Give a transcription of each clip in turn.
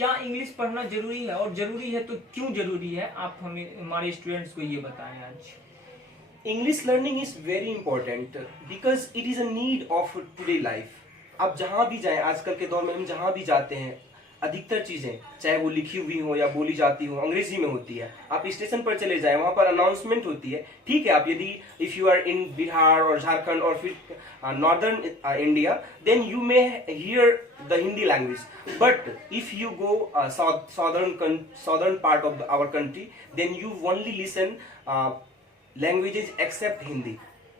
क्या इंग्लिश पढ़ना जरूरी है, और जरूरी है तो क्यों जरूरी है, आप हमें हमारे स्टूडेंट्स को ये बताएं आज। English learning is very important because it is a need of today life. आप जहाँ भी जाएं, आजकल के दौर में हम जहाँ भी जाते हैं, अधिकतर चीजें चाहे वो लिखी हुई हो या बोली जाती हो अंग्रेजी में होती है। आप स्टेशन पर चले जाएं, वहां पर अनाउंसमेंट होती है, ठीक है। आप यदि if you are in Bihar और झारखंड और फिर northern India, then you may hear the Hindi language. But if you go southern part of our country, then you only listen languages except Hindi.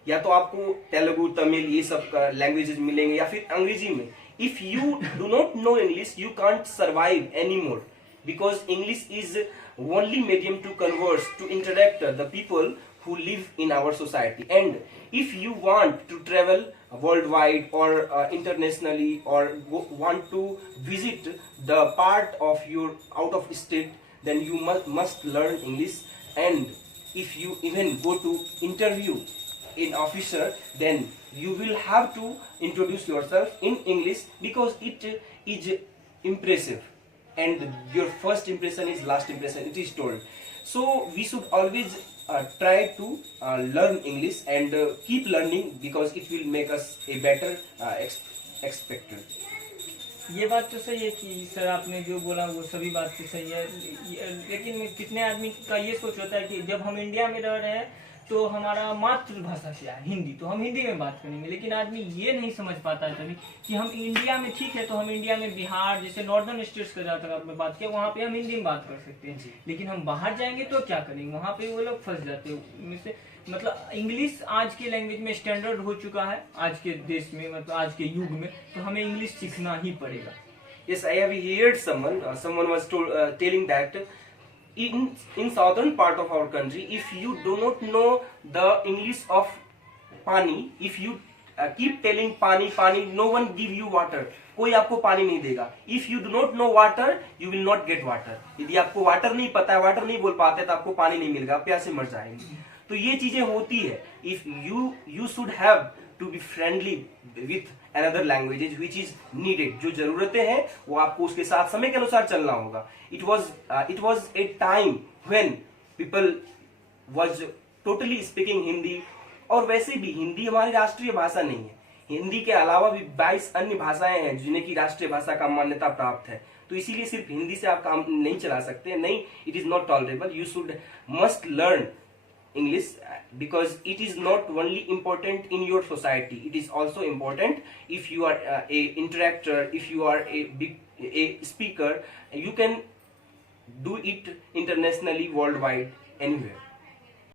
या तो आपको तेलुगु, तमिल ये सब लैंग्वेजेज मिलेंगे या फिर अंग्रेजी में। If you do not know English, you can't survive any more, because English is only medium to converse, to interact the people who live in our society. And if you want to travel worldwide or internationally, or want to visit the part of your out of state, then you must learn English. And if you even go to interview in officer, then you will have to introduce yourself in English, because it is impressive, and your first impression is last impression, it is told. So we should always try to learn English and keep learning, because it will make us a better expected. ये बात तो सही है कि sir आपने जो बोला वो सभी बात तो सही है, लेकिन कितने आदमी का ये सोच होता है कि जब हम इंडिया में रह रहे हैं तो हमारा मातृभाषा क्या है, हिंदी, तो हम हिंदी में बात करेंगे। लेकिन आदमी ये नहीं समझ पाता है कभी कि हम इंडिया में, ठीक है, तो हम इंडिया में बिहार जैसे नॉर्दर्न स्टेट्स का, जहाँ तक आपने बात किया, वहाँ पे हम हिंदी में बात कर सकते हैं, लेकिन हम बाहर जाएंगे तो क्या करेंगे, वहाँ पे वो लोग फंस जाते हैं। मतलब इंग्लिश आज के लैंग्वेज में स्टैंडर्ड हो चुका है आज के देश में, मतलब आज के युग में, तो हमें इंग्लिश सीखना ही पड़ेगा। Yes, I have heard someone was telling that in southern part of our country, if you do not know the English of pani, if you keep telling pani pani, no one give you water, कोई आपको पानी नहीं देगा। If you do not know water, you will not get water. यदि आपको water नहीं पता है, वाटर नहीं बोल पाते, तो आपको पानी नहीं मिलेगा, प्यासे मर जाएंगे। तो ये चीजें होती है। If you should have to be friendly with another languages which is needed, जो जरूरतें हैं वो आपको उसके साथ समय के अनुसार चलना होगा। It was a time when people was totally speaking Hindi, और वैसे भी हिंदी हमारी राष्ट्रीय भाषा नहीं है। हिंदी के अलावा भी 22 अन्य भाषाएं हैं जिन्हें की राष्ट्रीय भाषा का मान्यता प्राप्त है। तो इसीलिए सिर्फ हिंदी से आप काम नहीं चला सकते, नहीं, it is not tolerable. You should must learn English, because it is not only important in your society, it is also important if you are a interactor, if you are a speaker, you can do it internationally, worldwide, anywhere.